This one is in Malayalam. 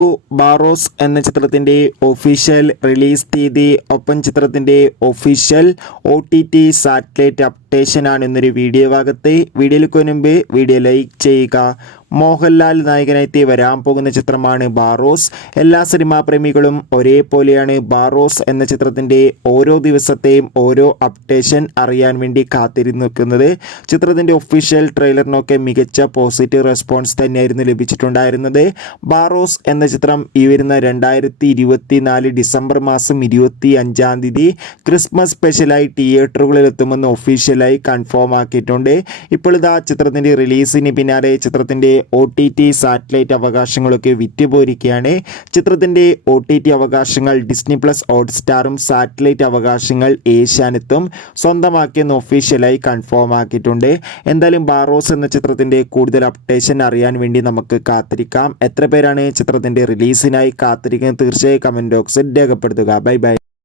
ബാറോസ് എന്ന ചിത്രത്തിൻ്റെ ഒഫീഷ്യൽ റിലീസ് തീയതി ഒപ്പം ചിത്രത്തിൻ്റെ ഒഫീഷ്യൽ OTT സാറ്റലൈറ്റ് അപ്ഡേഷനാണ് ഇന്നൊരു വീഡിയോ ഭാഗത്ത്. വീഡിയോയിലേക്ക് മുൻപ് വീഡിയോ ലൈക്ക് ചെയ്യുക. മോഹൻലാൽ നായകനായി വരാൻ പോകുന്ന ചിത്രമാണ് ബാറോസ്. എല്ലാ സിനിമാ പ്രേമികളും ഒരേപോലെയാണ് ബാറോസ് എന്ന ചിത്രത്തിൻ്റെ ഓരോ ദിവസത്തെയും ഓരോ അപ്ഡേഷൻ അറിയാൻ വേണ്ടി കാത്തിരുന്ന് നിൽക്കുന്നത്. ചിത്രത്തിൻ്റെ ഒഫീഷ്യൽ ട്രെയിലറിനൊക്കെ മികച്ച പോസിറ്റീവ് റെസ്പോൺസ് തന്നെയായിരുന്നു ലഭിച്ചിട്ടുണ്ടായിരുന്നത്. ബാറോസ് എന്ന ചിത്രം ഈ വരുന്ന 2024 ഡിസംബർ മാസം 25-ാം തീയതി ക്രിസ്മസ് സ്പെഷ്യലായി തിയേറ്ററുകളിൽ എത്തുമെന്ന് ഒഫീഷ്യലായി കൺഫേം ആക്കിയിട്ടുണ്ട്. ഇപ്പോൾ ഇതാ ചിത്രത്തിൻ്റെ റിലീസിന് പിന്നാലെ ചിത്രത്തിൻ്റെ OTT സാറ്റലൈറ്റ് അവകാശങ്ങളൊക്കെ വിറ്റുപോയിരിക്കുകയാണ്. ചിത്രത്തിൻ്റെ OTT അവകാശങ്ങൾ ഡിസ്നി പ്ലസ് ഹോട്ട്സ്റ്റാറും സാറ്റലൈറ്റ് അവകാശങ്ങൾ ഏഷ്യാനെറ്റും സ്വന്തമാക്കിയെന്ന് ഒഫീഷ്യലായി കൺഫേം ആക്കിയിട്ടുണ്ട്. എന്തായാലും ബാറോസ് എന്ന ചിത്രത്തിൻ്റെ കൂടുതൽ അപ്ഡേഷൻ അറിയാൻ വേണ്ടി നമുക്ക് കാത്തിരിക്കാം. എത്ര പേരാണ് ചിത്രത്തിൻ്റെ റിലീസിനായി കാത്തിരിക്കുന്നത്? തീർച്ചയായും കമൻറ്റ് ബോക്സിൽ രേഖപ്പെടുത്തുക. Bye bye.